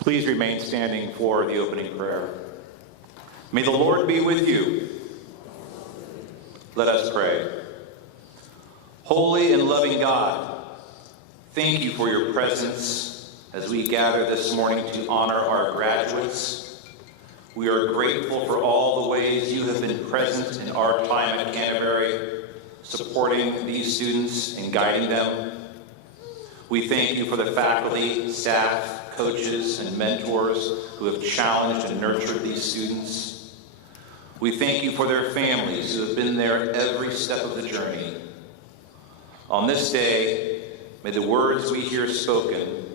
Please remain standing for the opening prayer. May the Lord be with you. Let us pray. Holy and loving God, thank you for your presence as we gather this morning to honor our graduates. We are grateful for all the ways you have been present in our time at Canterbury, supporting these students and guiding them. We thank you for the faculty, staff, coaches, and mentors who have challenged and nurtured these students. We thank you for their families who have been there every step of the journey. On this day, may the words we hear spoken,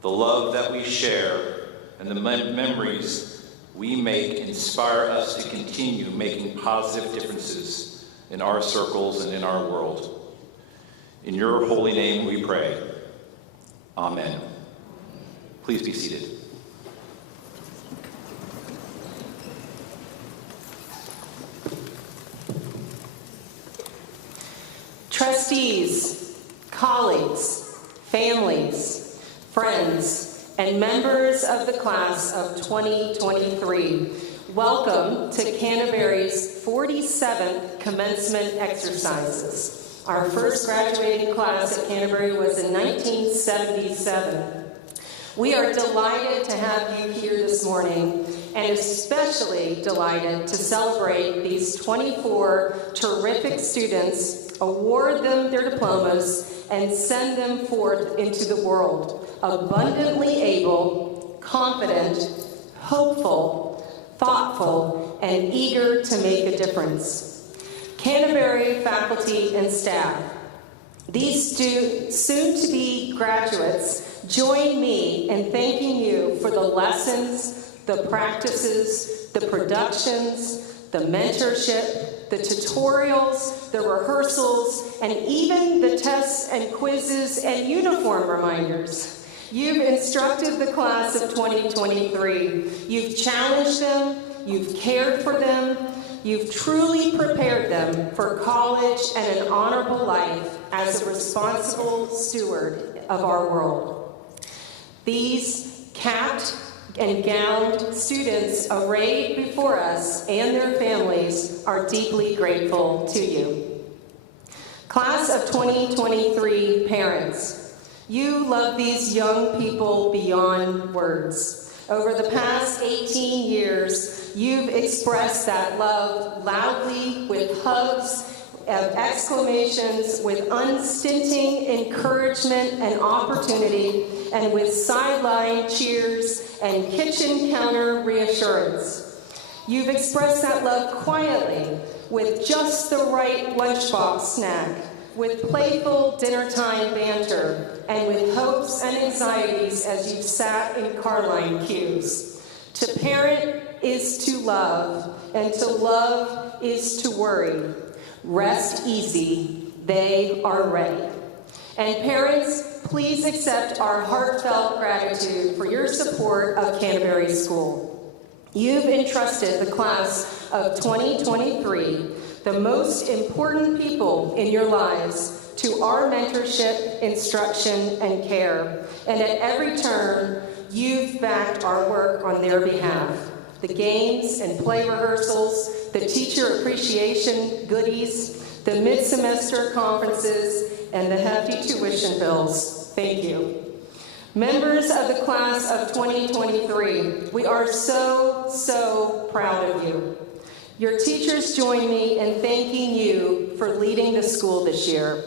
the love that we share, and the memories we make inspire us to continue making positive differences in our circles and in our world. In your holy name we pray. Amen. Please be seated. Trustees, colleagues, families, friends, and members of the class of 2023, welcome to Canterbury's 47th commencement exercises. Our first graduating class at Canterbury was in 1977. We are delighted to have you here this morning, and especially delighted to celebrate these 24 terrific students, award them their diplomas, and send them forth into the world, abundantly able, confident, hopeful, thoughtful, and eager to make a difference. Canterbury faculty and staff, these soon-to-be graduates, join me in thanking you for the lessons, the practices, the productions, the mentorship, the tutorials, the rehearsals, and even the tests and quizzes and uniform reminders. You've instructed the class of 2023. You've challenged them, you've cared for them, you've truly prepared them for college and an honorable life as a responsible steward of our world. These capped and gowned students arrayed before us and their families are deeply grateful to you. Class of 2023 parents, you love these young people beyond words. Over the past 18 years, you've expressed that love loudly with hugs, exclamations, with unstinting encouragement and opportunity, and with sideline cheers and kitchen counter reassurance. You've expressed that love quietly, with just the right lunchbox snack, with playful dinner-time banter, and with hopes and anxieties as you've sat in car line queues. To parent is to love, and to love is to worry. Rest easy, they are ready. And parents, please accept our heartfelt gratitude for your support of Canterbury School. You've entrusted the class of 2023, the most important people in your lives, to our mentorship, instruction, and care. And at every turn, you've backed our work on their behalf. The games and play rehearsals, the teacher appreciation goodies, the mid-semester conferences, and the hefty tuition bills. Thank you. Members of the class of 2023, we are so proud of you. Your teachers join me in thanking you for leading the school this year.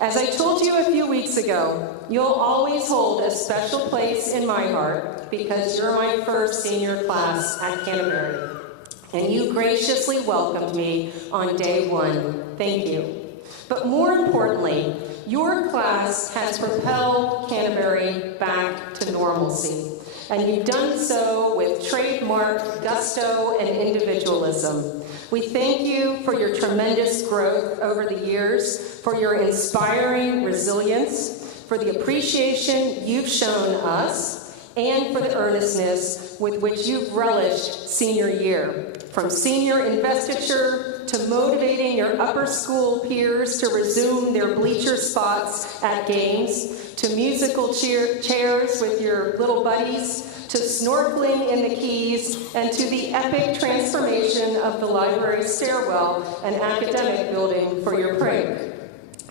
As I told you a few weeks ago, you'll always hold a special place in my heart because you're my first senior class at Canterbury, and you graciously welcomed me on day one. Thank you. But more importantly, your class has propelled Canterbury back to normalcy, and you've done so with trademark gusto and individualism. We thank you for your tremendous growth over the years, for your inspiring resilience, for the appreciation you've shown us, and for the earnestness with which you've relished senior year. From senior investiture to motivating your upper school peers to resume their bleacher spots at games, to musical chairs with your little buddies, to snorkeling in the Keys, and to the epic transformation of the library stairwell and academic building for your prank.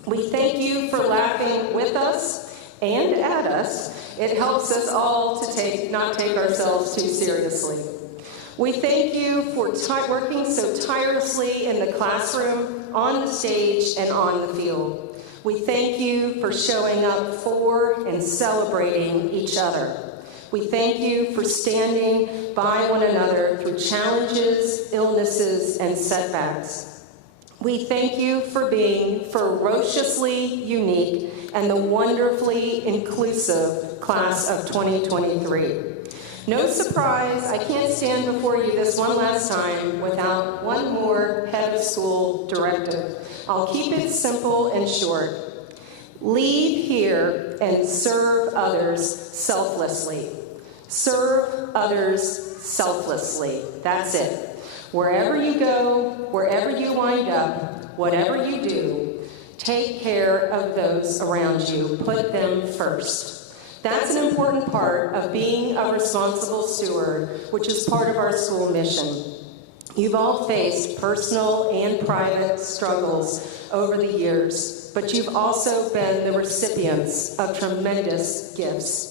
We thank you for laughing with us and at us. It helps us all to not take ourselves too seriously. We thank you for working so tirelessly in the classroom, on the stage, and on the field. We thank you for showing up for and celebrating each other. We thank you for standing by one another through challenges, illnesses, and setbacks. We thank you for being ferociously unique and the wonderfully inclusive class of 2023. No surprise, I can't stand before you this one last time without one more head of school directive. I'll keep it simple and short. Leave here and serve others selflessly. Serve others selflessly. That's it. Wherever you go, wherever you wind up, whatever you do, take care of those around you. Put them first. That's an important part of being a responsible steward, which is part of our school mission. You've all faced personal and private struggles over the years, but you've also been the recipients of tremendous gifts.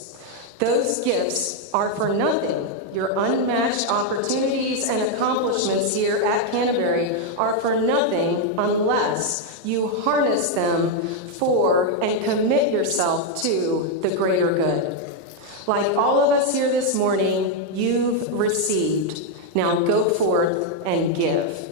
Those gifts are for nothing. Your unmatched opportunities and accomplishments here at Canterbury are for nothing unless you harness them for and commit yourself to the greater good. Like all of us here this morning, you've received. Now go forth and give.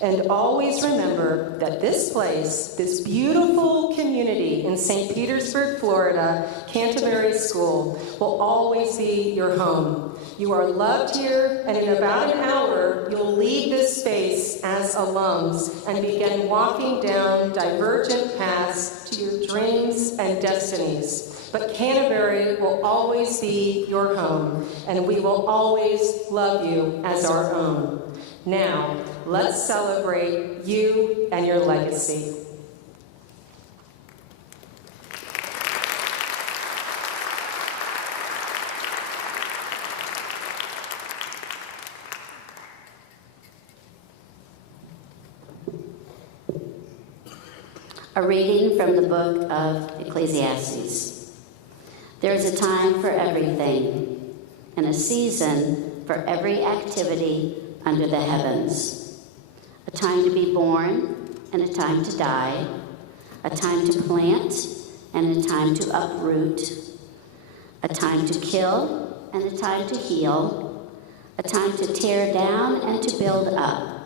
And always remember that this place, this beautiful community in St. Petersburg, Florida, Canterbury School, will always be your home. You are loved here, and in about an hour, you'll leave this space as alums and begin walking down divergent paths to your dreams and destinies. But Canterbury will always be your home, and we will always love you as our own. Now, let's celebrate you and your legacy. A reading from the book of Ecclesiastes. There is a time for everything, and a season for every activity under the heavens. A time to be born and a time to die, a time to plant and a time to uproot, a time to kill and a time to heal, a time to tear down and to build up,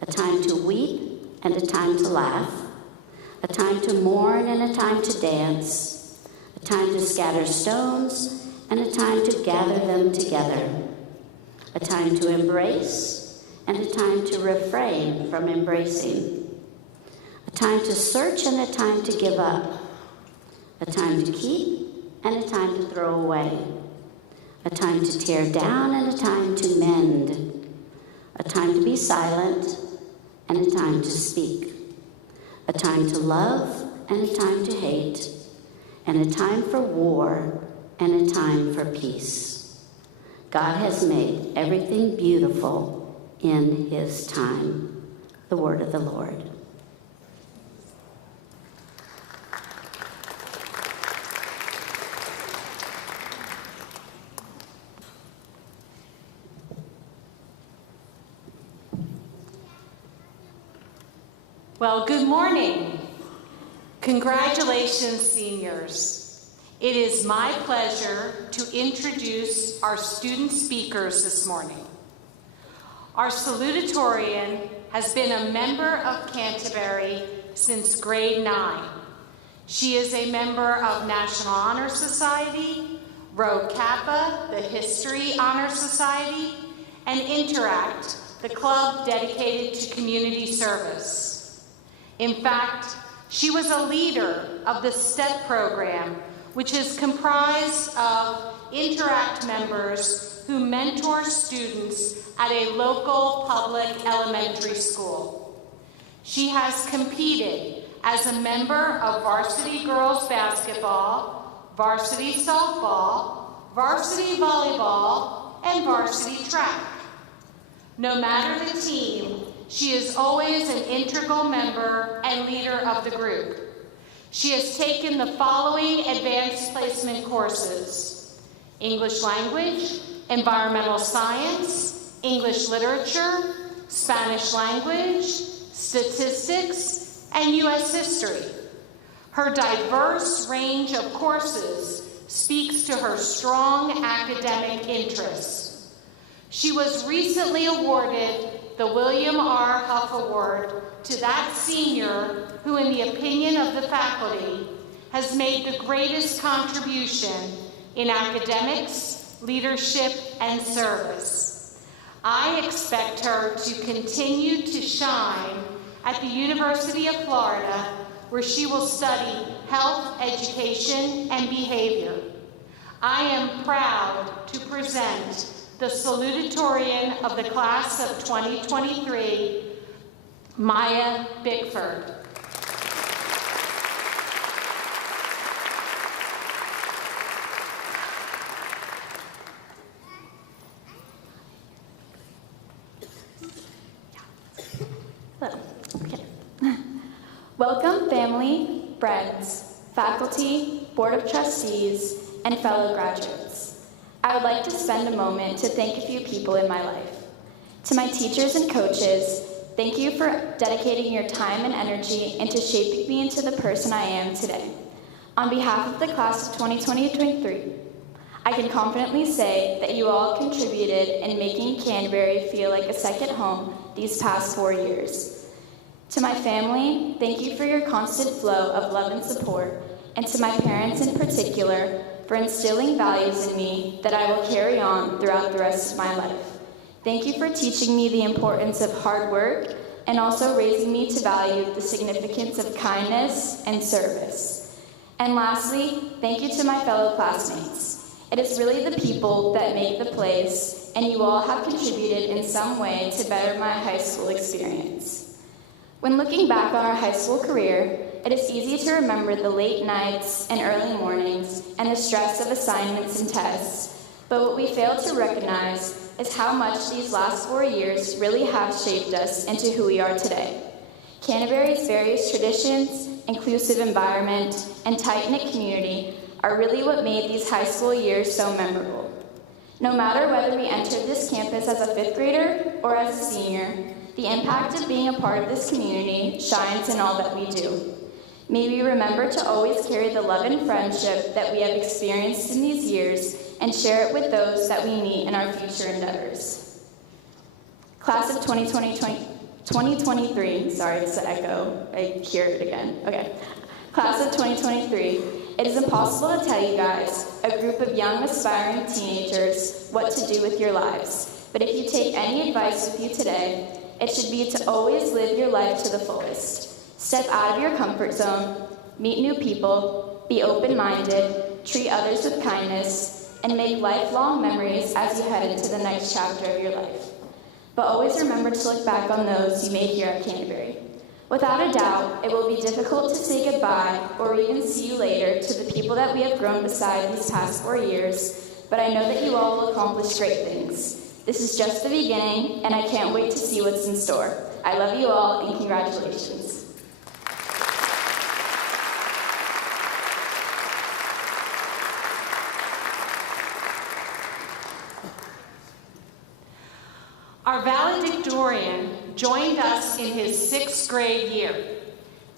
a time to weep and a time to laugh, a time to mourn and a time to dance, a time to scatter stones and a time to gather them together, a time to embrace and a time to refrain from embracing, a time to search and a time to give up, a time to keep and a time to throw away, a time to tear down and a time to mend, a time to be silent and a time to speak, a time to love and a time to hate, and a time for war and a time for peace. God has made everything beautiful in his time. The word of the Lord. Well, good morning. Congratulations, seniors. It is my pleasure to introduce our student speakers this morning. Our salutatorian has been a member of Canterbury since grade 9. She is a member of National Honor Society, Rho Kappa, the History Honor Society, and Interact, the club dedicated to community service. In fact, she was a leader of the STEP program, which is comprised of Interact members who mentor students at a local public elementary school. She has competed as a member of varsity girls basketball, varsity softball, varsity volleyball, and varsity track. No matter the team, she is always an integral member and leader of the group. She has taken the following advanced placement courses: English language, environmental science, English literature, Spanish language, statistics, and U.S. history. Her diverse range of courses speaks to her strong academic interests. She was recently awarded the William R. Huff Award to that senior who, in the opinion of the faculty, has made the greatest contribution in academics, leadership, and service. I expect her to continue to shine at the University of Florida, where she will study health, education, and behavior. I am proud to present the salutatorian of the class of 2023, Maya Bickford. Hello. Okay. Welcome, family, friends, faculty, board of trustees, and fellow graduates. I would like to spend a moment to thank a few people in my life. To my teachers and coaches, thank you for dedicating your time and energy into shaping me into the person I am today. On behalf of the class of 2023, I can confidently say that you all contributed in making Canterbury feel like a second home these past 4 years. To my family, thank you for your constant flow of love and support, and to my parents in particular, for instilling values in me that I will carry on throughout the rest of my life. Thank you for teaching me the importance of hard work and also raising me to value the significance of kindness and service. And lastly, thank you to my fellow classmates. It is really the people that make the place, and you all have contributed in some way to better my high school experience. When looking back on our high school career, it is easy to remember the late nights and early mornings and the stress of assignments and tests, but what we fail to recognize is how much these last 4 years really have shaped us into who we are today. Canterbury's various traditions, inclusive environment, and tight-knit community are really what made these high school years so memorable. No matter whether we entered this campus as a 5th grader or as a senior, the impact of being a part of this community shines in all that we do. May we remember to always carry the love and friendship that we have experienced in these years and share it with those that we meet in our future endeavors. Class of 2023, sorry, it's the echo, I hear it again. Okay. Class of 2023, it is impossible to tell you guys, a group of young aspiring teenagers, what to do with your lives. But if you take any advice with you today, it should be to always live your life to the fullest. Step out of your comfort zone, meet new people, be open-minded, treat others with kindness, and make lifelong memories as you head into the next chapter of your life. But always remember to look back on those you made here at Canterbury. Without a doubt, it will be difficult to say goodbye or even see you later to the people that we have grown beside these past 4 years, but I know that you all will accomplish great things. This is just the beginning, and I can't wait to see what's in store. I love you all, and congratulations. Our valedictorian joined us in his 6th grade year.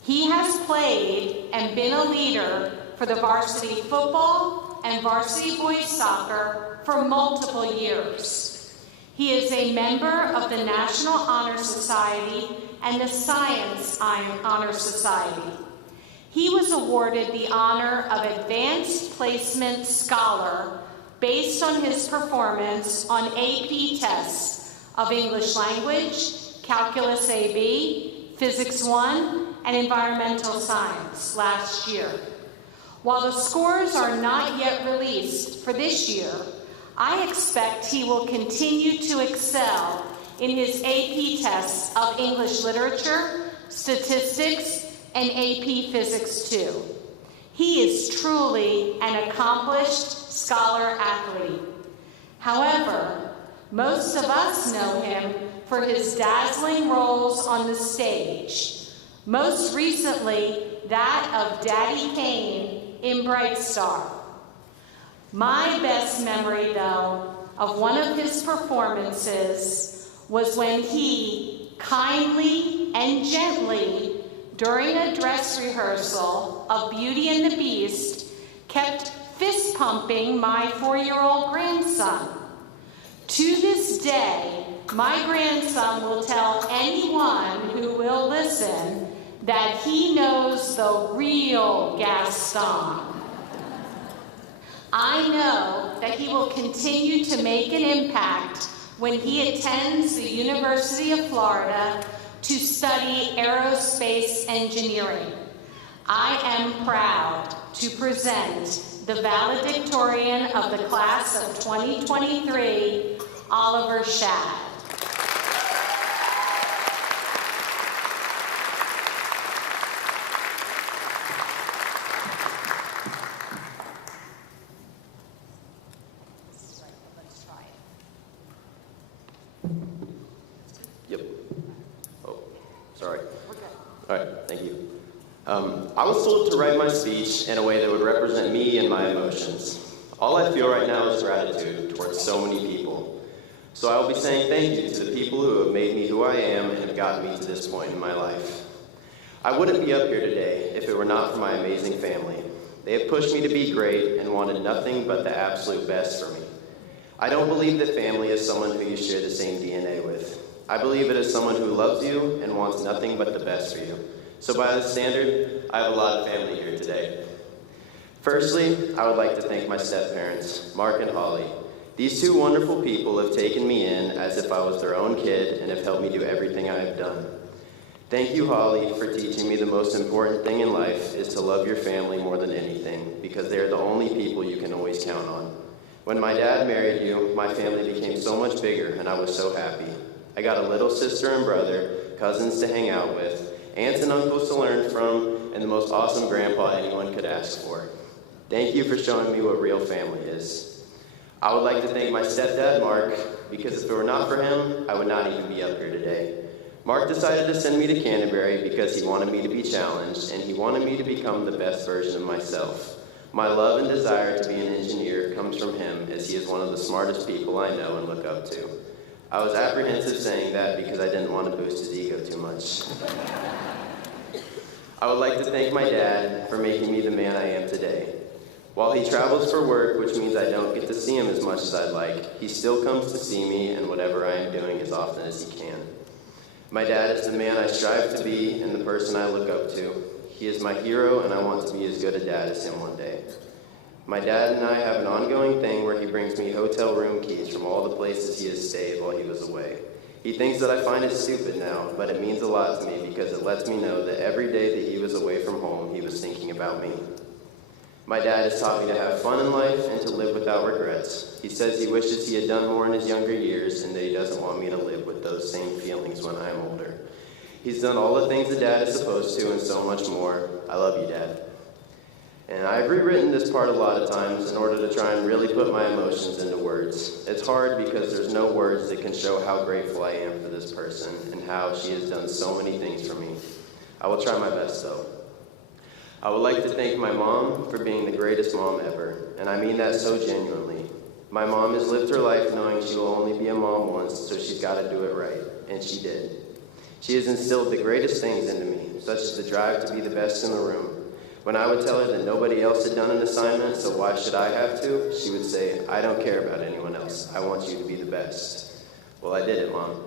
He has played and been a leader for the varsity football and varsity boys soccer for multiple years. He is a member of the National Honor Society and the Science Honor Society. He was awarded the honor of Advanced Placement Scholar based on his performance on AP tests of English language, Calculus AB, Physics 1, and Environmental Science last year. While the scores are not yet released for this year, I expect he will continue to excel in his AP tests of English literature, statistics, and AP Physics 2. He is truly an accomplished scholar-athlete. However, most of us know him for his dazzling roles on the stage, most recently that of Daddy Kane in Bright Star. My best memory, though, of one of his performances was when he kindly and gently, during a dress rehearsal of Beauty and the Beast, kept fist pumping my 4-year-old grandson. To this day, my grandson will tell anyone who will listen that he knows the real Gaston. I know that he will continue to make an impact when he attends the University of Florida to study aerospace engineering. I am proud to present the valedictorian of the class of 2023, Oliver Shad. Yep. Oh, sorry. All right, thank you. I was told to write my speech in a way that would represent me and my emotions. All I feel right now is gratitude towards so many people. So I will be saying thank you to the people who have made me who I am and have gotten me to this point in my life. I wouldn't be up here today if it were not for my amazing family. They have pushed me to be great and wanted nothing but the absolute best for me. I don't believe that family is someone who you share the same DNA with. I believe it is someone who loves you and wants nothing but the best for you. So by this standard, I have a lot of family here today. Firstly, I would like to thank my step-parents, Mark and Holly. These two wonderful people have taken me in as if I was their own kid and have helped me do everything I have done. Thank you, Holly, for teaching me the most important thing in life is to love your family more than anything, because they are the only people you can always count on. When my dad married you, my family became so much bigger, and I was so happy. I got a little sister and brother, cousins to hang out with, aunts and uncles to learn from, and the most awesome grandpa anyone could ask for. Thank you for showing me what real family is. I would like to thank my stepdad, Mark, because if it were not for him, I would not even be up here today. Mark decided to send me to Canterbury because he wanted me to be challenged, and he wanted me to become the best version of myself. My love and desire to be an engineer comes from him, as he is one of the smartest people I know and look up to. I was apprehensive saying that because I didn't want to boost his ego too much. I would like to thank my dad for making me the man I am today. While he travels for work, which means I don't get to see him as much as I'd like, he still comes to see me and whatever I am doing as often as he can. My dad is the man I strive to be and the person I look up to. He is my hero, and I want to be as good a dad as him one day. My dad and I have an ongoing thing where he brings me hotel room keys from all the places he has stayed while he was away. He thinks that I find it stupid now, but it means a lot to me because it lets me know that every day that he was away from home, he was thinking about me. My dad has taught me to have fun in life and to live without regrets. He says he wishes he had done more in his younger years and that he doesn't want me to live with those same feelings when I am older. He's done all the things a dad is supposed to and so much more. I love you, Dad. And I've rewritten this part a lot of times in order to try and really put my emotions into words. It's hard because there's no words that can show how grateful I am for this person and how she has done so many things for me. I will try my best, though. I would like to thank my mom for being the greatest mom ever, and I mean that so genuinely. My mom has lived her life knowing she will only be a mom once, so she's got to do it right, and she did. She has instilled the greatest things into me, such as the drive to be the best in the room. When I would tell her that nobody else had done an assignment, so why should I have to, she would say, I don't care about anyone else. I want you to be the best. Well, I did it, Mom.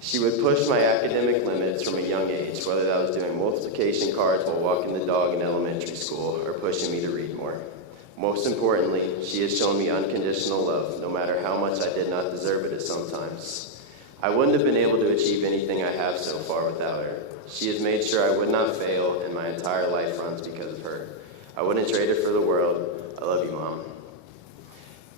She would push my academic limits from a young age, whether that was doing multiplication cards while walking the dog in elementary school or pushing me to read more. Most importantly, she has shown me unconditional love, no matter how much I did not deserve it at some times. I wouldn't have been able to achieve anything I have so far without her. She has made sure I would not fail, and my entire life runs because of her. I wouldn't trade her for the world. I love you, Mom.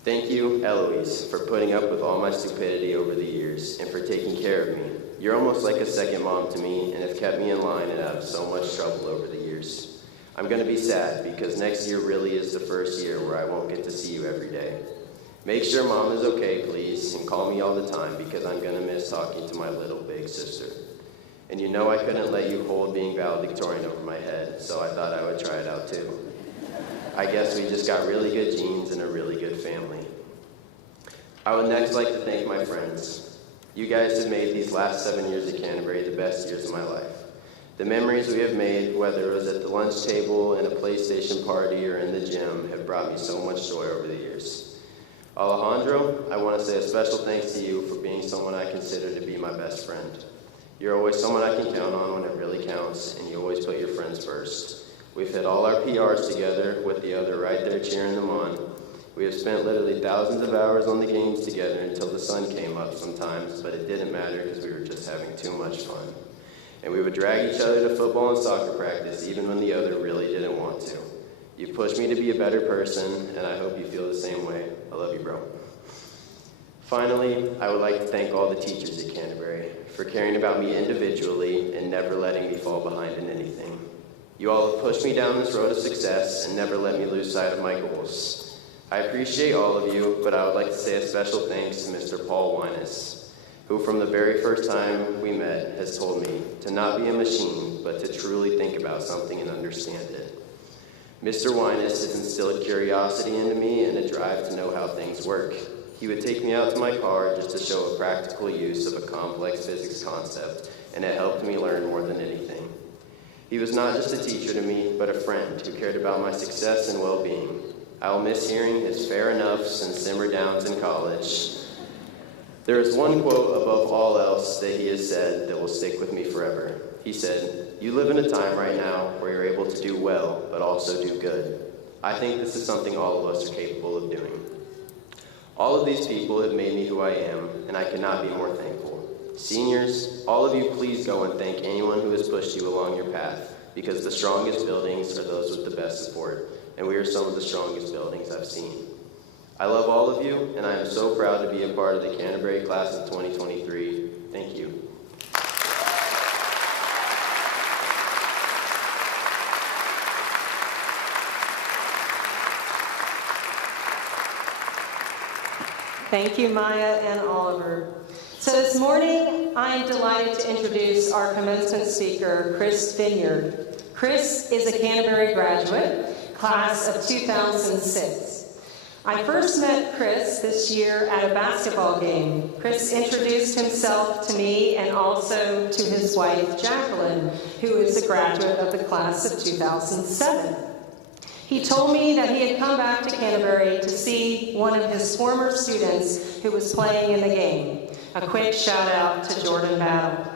Thank you, Eloise, for putting up with all my stupidity over the years and for taking care of me. You're almost like a second mom to me and have kept me in line and out of so much trouble over the years. I'm going to be sad because next year really is the first year where I won't get to see you every day. Make sure Mom is okay, please, and call me all the time because I'm going to miss talking to my little big sister. And you know I couldn't let you hold being valedictorian over my head, so I thought I would try it out too. I guess we just got really good genes and a really good family. I would next like to thank my friends. You guys have made these last 7 years at Canterbury the best years of my life. The memories we have made, whether it was at the lunch table, in a PlayStation party, or in the gym, have brought me so much joy over the years. Alejandro, I want to say a special thanks to you for being someone I consider to be my best friend. You're always someone I can count on when it really counts, and you always put your friends first. We've hit all our PRs together with the other right there cheering them on. We have spent literally thousands of hours on the games together until the sun came up sometimes, but it didn't matter because we were just having too much fun. And we would drag each other to football and soccer practice even when the other really didn't want to. You pushed me to be a better person, and I hope you feel the same way. I love you, bro. Finally, I would like to thank all the teachers at Canterbury for caring about me individually and never letting me fall behind in anything. You all have pushed me down this road of success and never let me lose sight of my goals. I appreciate all of you, but I would like to say a special thanks to Mr. Paul Wines, who from the very first time we met has told me to not be a machine, but to truly think about something and understand it. Mr. Wines has instilled curiosity into me and a drive to know how things work. He would take me out to my car just to show a practical use of a complex physics concept, and it helped me learn more than anything. He was not just a teacher to me, but a friend who cared about my success and well-being. I will miss hearing his fair enoughs and simmer downs in college. There is one quote above all else that he has said that will stick with me forever. He said, "You live in a time right now where you're able to do well, but also do good." I think this is something all of us are capable of doing. All of these people have made me who I am, and I could not be more thankful. Seniors, all of you please go and thank anyone who has pushed you along your path, because the strongest buildings are those with the best support, and we are some of the strongest buildings I've seen. I love all of you, and I am so proud to be a part of the Canterbury class of 2023. Thank you. Thank you, Maya and Oliver. So this morning, I am delighted to introduce our commencement speaker, Chris Vineyard. Chris is a Canterbury graduate, class of 2006. I first met Chris this year at a basketball game. Chris introduced himself to me and also to his wife, Jacqueline, who is a graduate of the class of 2007. He told me that he had come back to Canterbury to see one of his former students who was playing in the game. A quick shout out to Jordan Battle.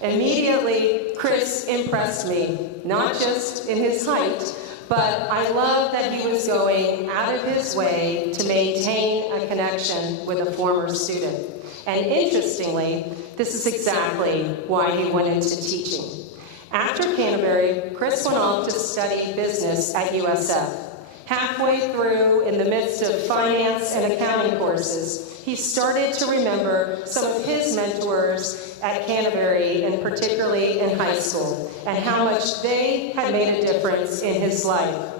Immediately, Chris impressed me, not just in his height, but I love that he was going out of his way to maintain a connection with a former student. And interestingly, this is exactly why he went into teaching. After Canterbury, Chris went off to study business at USF. Halfway through, in the midst of finance and accounting courses, he started to remember some of his mentors at Canterbury, and particularly in high school, and how much they had made a difference in his life.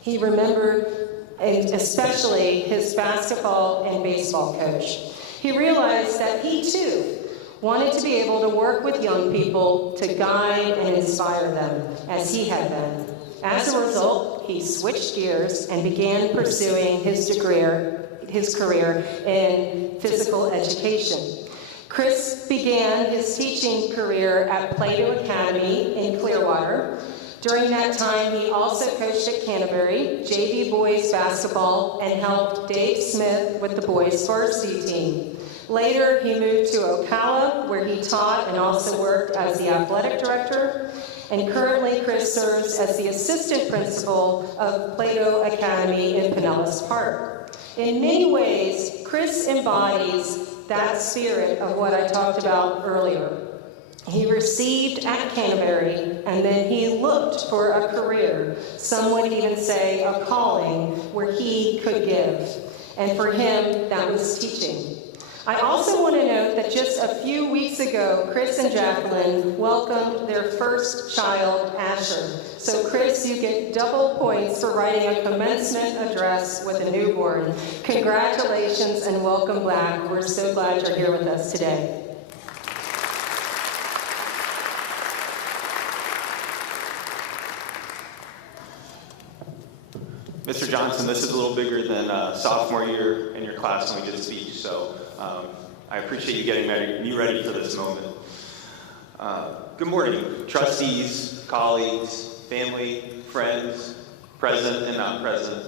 He remembered, especially his basketball and baseball coach. He realized that he, too, wanted to be able to work with young people to guide and inspire them, as he had been. As a result, he switched gears and began pursuing his career in physical education. Chris began his teaching career at Plato Academy in Clearwater. During that time, he also coached at Canterbury, JV boys basketball, and helped Dave Smith with the boys varsity team. Later, he moved to Ocala, where he taught and also worked as the athletic director. And currently, Chris serves as the assistant principal of Plato Academy in Pinellas Park. In many ways, Chris embodies that spirit of what I talked about earlier. He received at Canterbury, and then he looked for a career, some would even say a calling, where he could give. And for him, that was teaching. I also want to note that just a few weeks ago, Chris and Jacqueline welcomed their first child, Asher. So Chris, you get double points for writing a commencement address with a newborn. Congratulations and welcome back. We're so glad you're here with us today. Mr. Johnson, this is a little bigger than sophomore year in your class when we did a speech, so I appreciate you getting ready for this moment. Good morning, trustees, colleagues, family, friends, present and not present,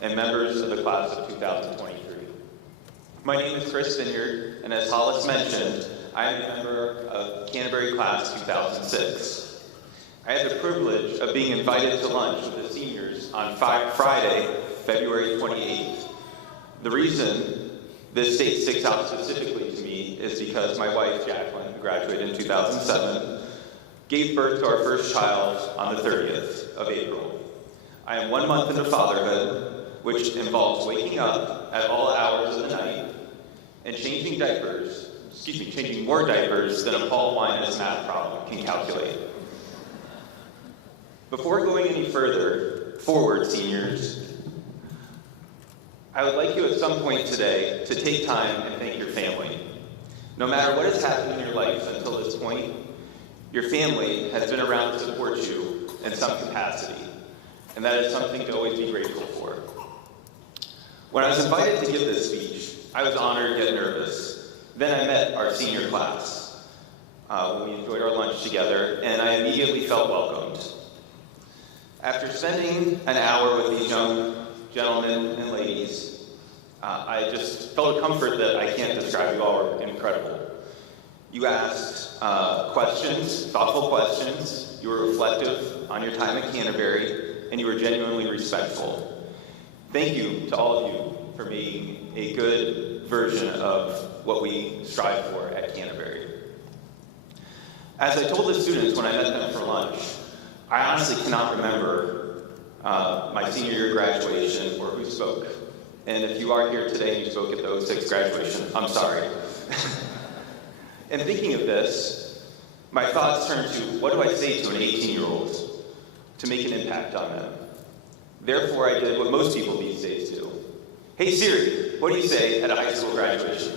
and members of the class of 2023. My name is Chris Vineyard, and as Hollis mentioned, I am a member of Canterbury class 2006. I had the privilege of being invited to lunch with the seniors on Friday, February 28th. The reason this date sticks out specifically to me is because my wife, Jacqueline, who graduated in 2007, gave birth to our first child on the 30th of April. I am 1 month into fatherhood, which involves waking up at all hours of the night and changing more diapers than a Paul Winans math problem can calculate. Before going any further, forward, seniors, I would like you at some point today to take time and thank your family. No matter what has happened in your life until this point, your family has been around to support you in some capacity, and that is something to always be grateful for. When I was invited to give this speech, I was honored yet nervous. Then I met our senior class when we enjoyed our lunch together, and I immediately felt welcomed. After spending an hour with these young gentlemen and ladies, I just felt a comfort that I can't describe. You all were incredible. You asked questions, thoughtful questions. You were reflective on your time at Canterbury, and you were genuinely respectful. Thank you to all of you for being a good version of what we strive for at Canterbury. As I told the students when I met them for lunch, I honestly cannot remember my senior year graduation or who spoke. And if you are here today and you spoke at the 06 graduation, I'm sorry. In thinking of this, my thoughts turned to what do I say to an 18-year-old to make an impact on them? Therefore, I did what most people these days do. Hey Siri, what do you say at a high school graduation?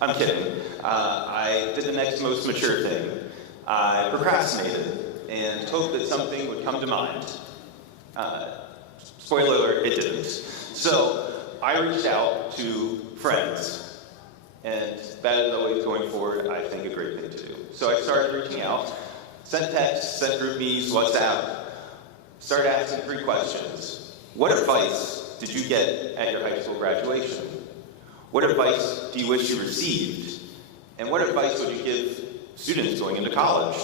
I'm kidding. I did the next most mature thing. I procrastinated and hoped that something would come to mind. Spoiler alert, it didn't. So I reached out to friends, and that is always going forward, I think, a great thing to do. So I started reaching out, sent texts, sent group meets, WhatsApp, started asking 3 questions. What advice did you get at your high school graduation? What advice do you wish you received? And what advice would you give students going into college?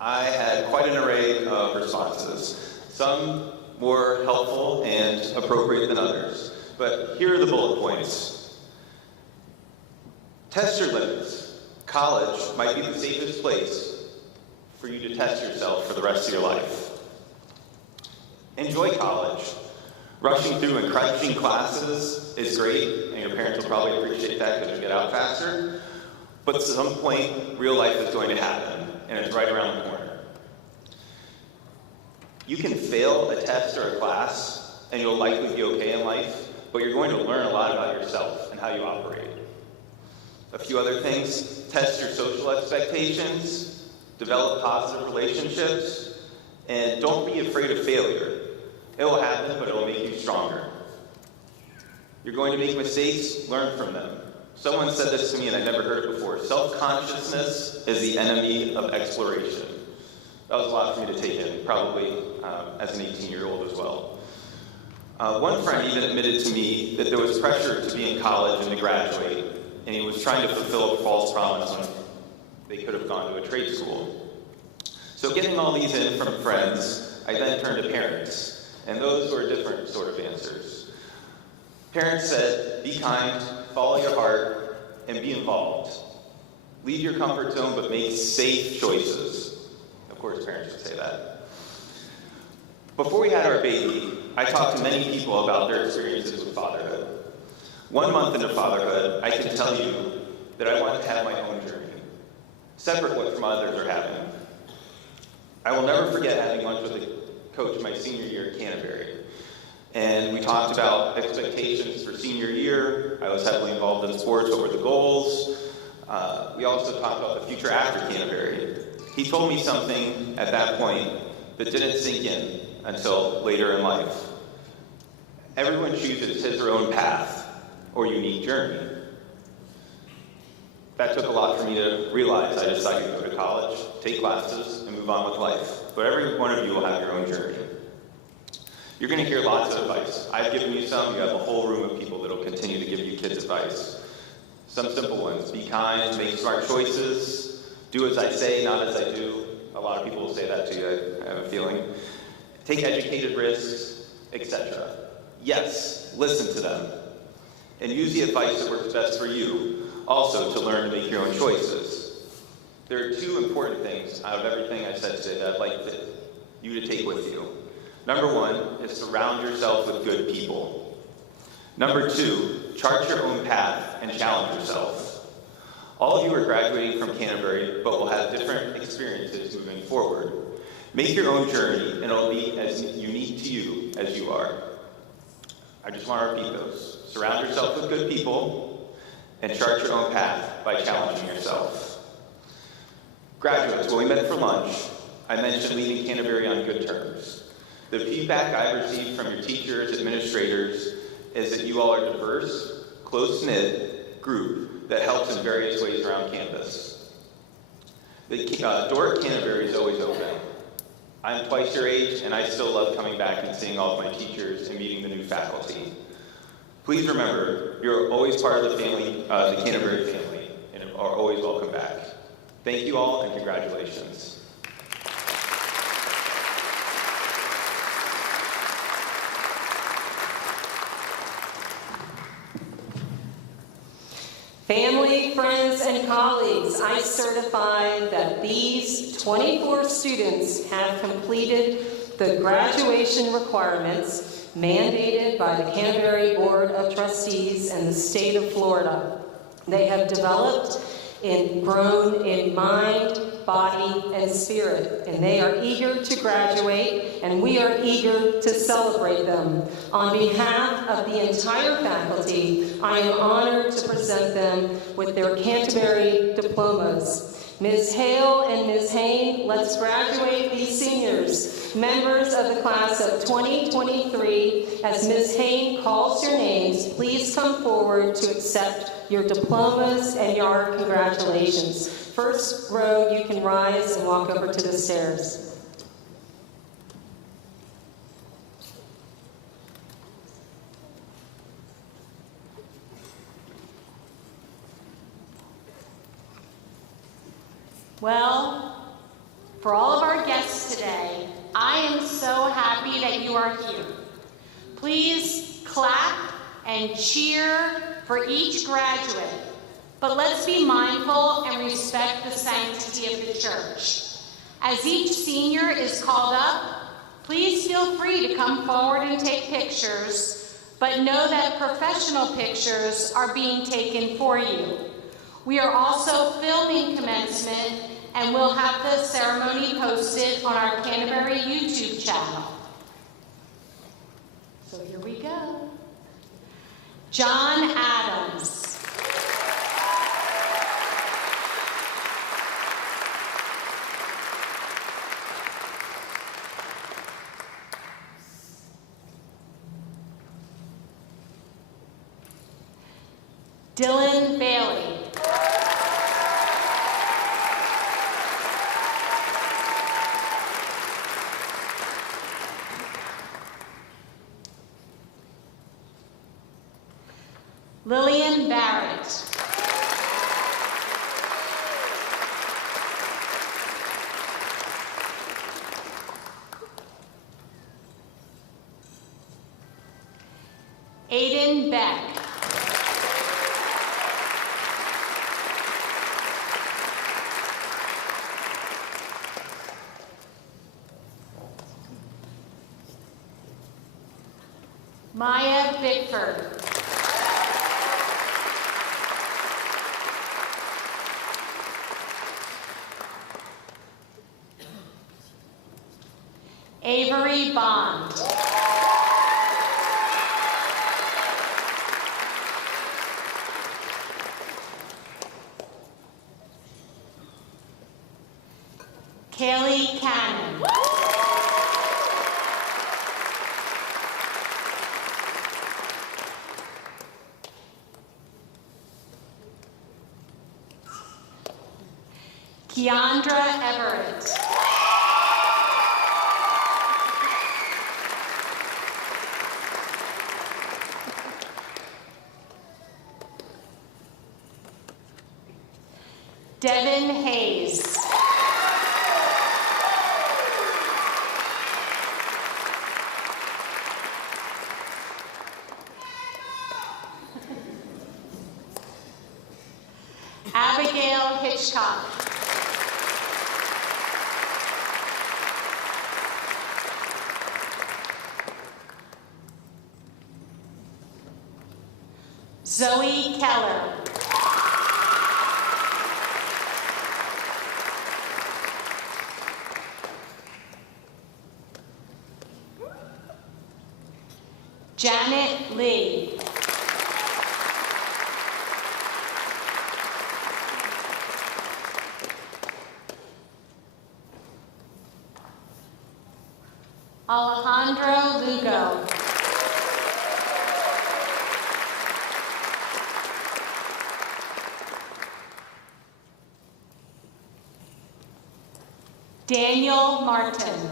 I had quite an array of responses, some more helpful and appropriate than others. But here are the bullet points. Test your limits. College might be the safest place for you to test yourself for the rest of your life. Enjoy college. Rushing through and crunching classes is great, and your parents will probably appreciate that because you get out faster. But at some point, real life is going to happen, and it's right around the corner. You can fail a test or a class, and you'll likely be okay in life, but you're going to learn a lot about yourself and how you operate. A few other things: test your social expectations, develop positive relationships, and don't be afraid of failure. It will happen, but it will make you stronger. You're going to make mistakes, learn from them. Someone said this to me, and I never heard it before. Self-consciousness is the enemy of exploration. That was a lot for me to take in, probably as an 18-year-old as well. One friend even admitted to me that there was pressure to be in college and to graduate, and he was trying to fulfill a false promise when they could have gone to a trade school. So getting all these in from friends, I then turned to parents, and those were different sort of answers. Parents said, be kind, follow your heart, and be involved. Leave your comfort zone, but make safe choices. Of course, parents would say that. Before we had our baby, I talked to many people about their experiences with fatherhood. 1 month into fatherhood, I can tell you that I want to have my own journey, separate from others are having. I will never forget having lunch with a coach my senior year at Canterbury. And we talked about expectations for senior year. I was heavily involved in sports. What were the goals? We also talked about the future after Canterbury. He told me something at that point that didn't sink in until later in life. Everyone chooses his or her own path or unique journey. That took a lot for me to realize. I decided to go to college, take classes, and move on with life. But every one of you will have your own journey. You're going to hear lots of advice. I've given you some. You have a whole room of people that will continue to give you kids advice. Some simple ones. Be kind, make smart choices, do as I say, not as I do. A lot of people will say that to you, I have a feeling. Take educated risks, etc. Yes, listen to them. And use the advice that works best for you, also to learn to make your own choices. There are 2 important things out of everything I said today that I'd like you to take with you. Number 1 is surround yourself with good people. Number 2, chart your own path and challenge yourself. All of you are graduating from Canterbury, but will have different experiences moving forward. Make your own journey, and it'll be as unique to you as you are. I just want to repeat those. Surround yourself with good people, and chart your own path by challenging yourself. Graduates, when we met for lunch, I mentioned leaving Canterbury on good terms. The feedback I've received from your teachers, administrators, is that you all are a diverse, close-knit group that helps in various ways around campus. The door at Canterbury is always open. I'm twice your age, and I still love coming back and seeing all of my teachers and meeting the new faculty. Please remember, you're always part of the family, the Canterbury family, and are always welcome back. Thank you all, and congratulations. Family, friends, and colleagues, I certify that these 24 students have completed the graduation requirements mandated by the Canterbury Board of Trustees and the state of Florida. They have developed and grown in mind, body, and spirit, and they are eager to graduate, and we are eager to celebrate them. On behalf of the entire faculty, I am honored to present them with their Canterbury diplomas. Ms. Hale and Ms. Hain, let's graduate these seniors, members of the class of 2023. As Ms. Hain calls your names, please come forward to accept your diplomas and your congratulations. First row, you can rise and walk over to the stairs. Well, for all of our guests today, I am so happy that you are here. Please clap and cheer for each graduate, but let's be mindful and respect the sanctity of the church. As each senior is called up, please feel free to come forward and take pictures, but know that professional pictures are being taken for you. We are also filming commencement, and we'll have the ceremony posted on our Canterbury YouTube channel. So here we go. John Adams. Dylan Bailey. Lillian Barrett. Aiden Beck. Maya Bickford. Kaylee Cannon. Keandra Everett. Devin Hayes. Abigail Hitchcock. Zoe Keller. Janet Lee. Alejandro Lugo. Daniel Martin.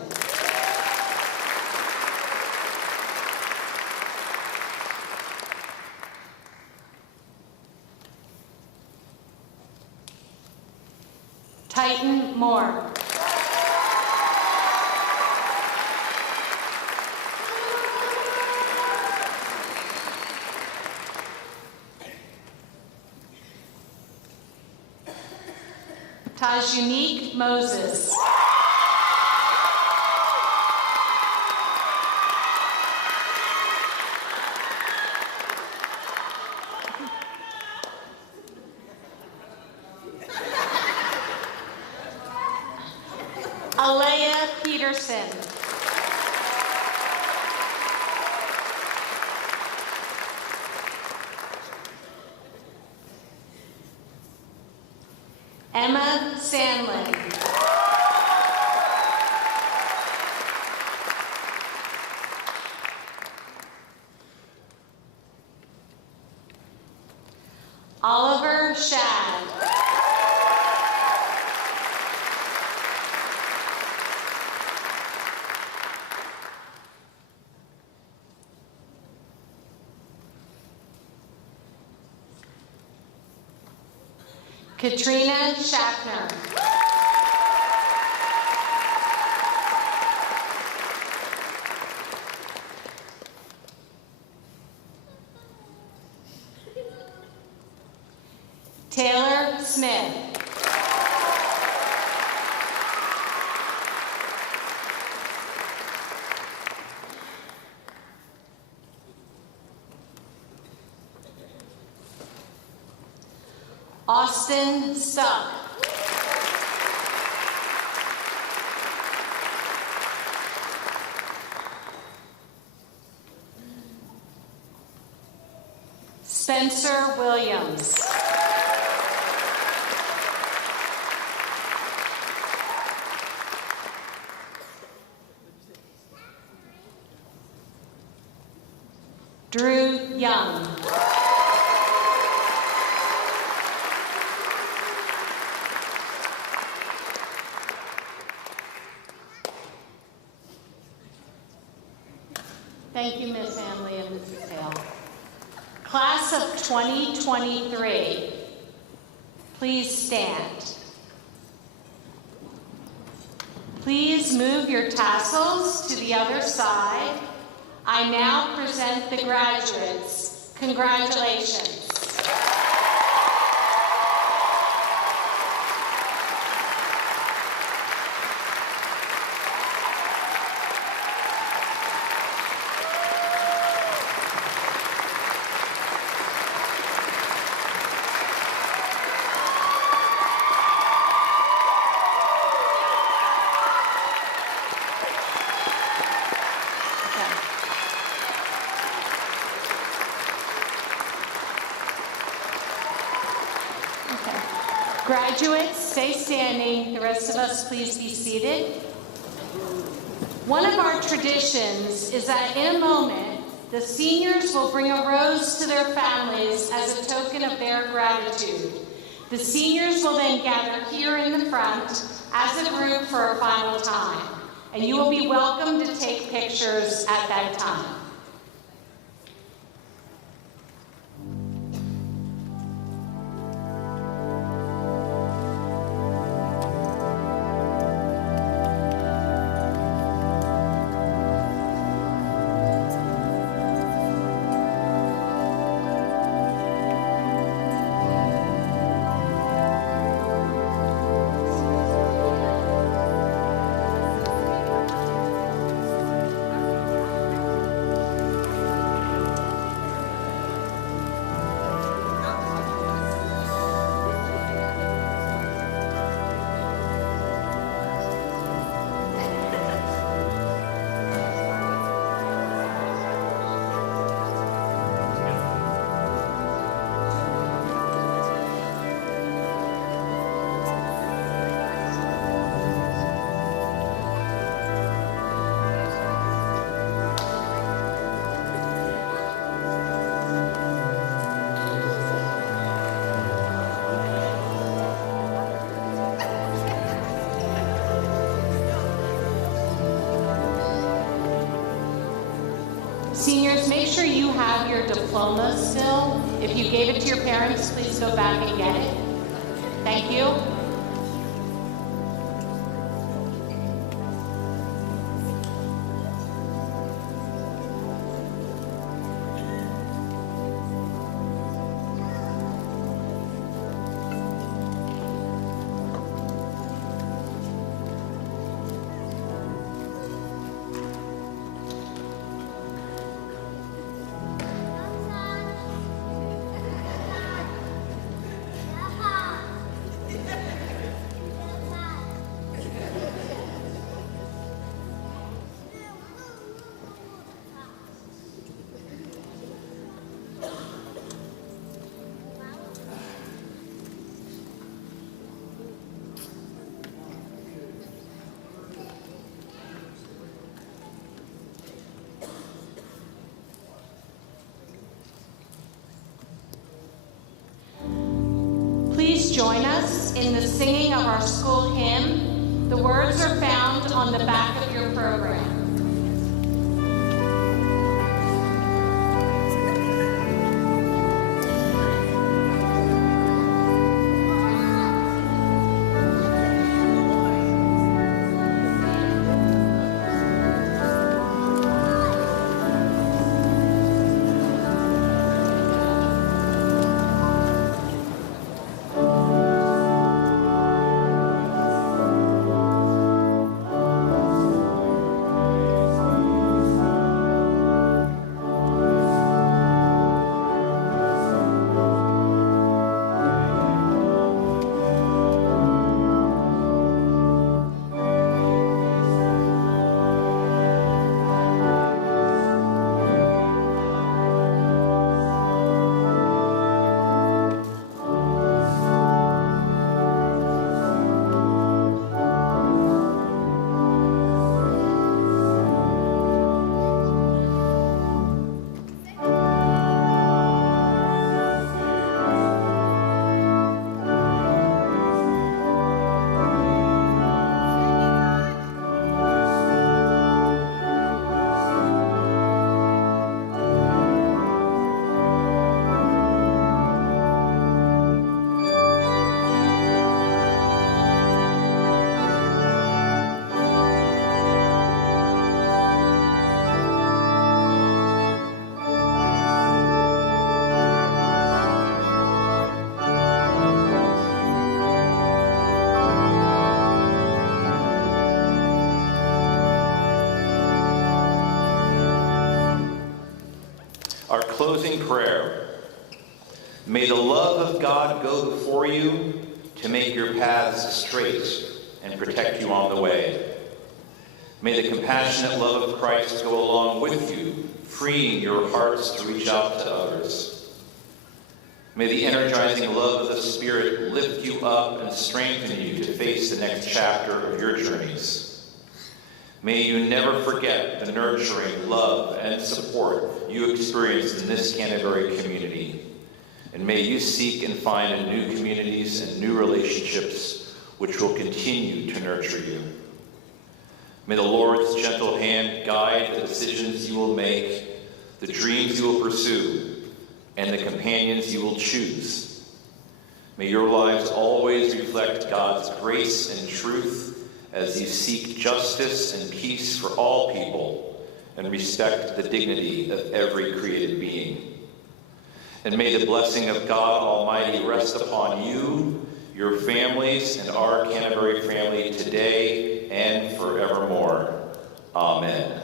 Titan Moore. Tajunique Moses. Alea Peterson. Emma Sandlin. Oliver Shad. Katrina Schaffner. Taylor Smith. Austin Stuck. Spencer Williams. Drew Young. Thank you, Ms. Hamley and Mrs. Hale. Class of 2023, please stand. Please move your tassels to the other side. I now present the graduates. Congratulations. Graduates, stay standing. The rest of us, please be seated. One of our traditions is that in a moment, the seniors will bring a rose to their families as a token of their gratitude. The seniors will then gather here in the front as a group for a final time, and you will be welcome to take pictures at that time. Seniors, make sure you have your diploma still. If you gave it to your parents, please go back and get it. Thank you. Please join us in the singing of our school hymn. The words are found on the back of your program. Our closing prayer. May the love of God go before you to make your paths straight and protect you on the way. May the compassionate love of Christ go along with you, freeing your hearts to reach out to others. May the energizing love of the Spirit lift you up and strengthen you to face the next chapter of your journeys. May you never forget the nurturing love and support you experienced in this Canterbury community. And may you seek and find new communities and new relationships which will continue to nurture you. May the Lord's gentle hand guide the decisions you will make, the dreams you will pursue, and the companions you will choose. May your lives always reflect God's grace and truth as you seek justice and peace for all people and respect the dignity of every created being. And may the blessing of God Almighty rest upon you, your families, and our Canterbury family today and forevermore. Amen.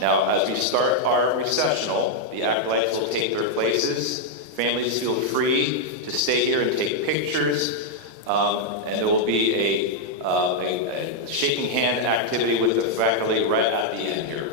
Now, as we start our recessional, the acolytes will take their places. Families feel free to stay here and take pictures. And there will be a shaking hand activity with the faculty right at the end here.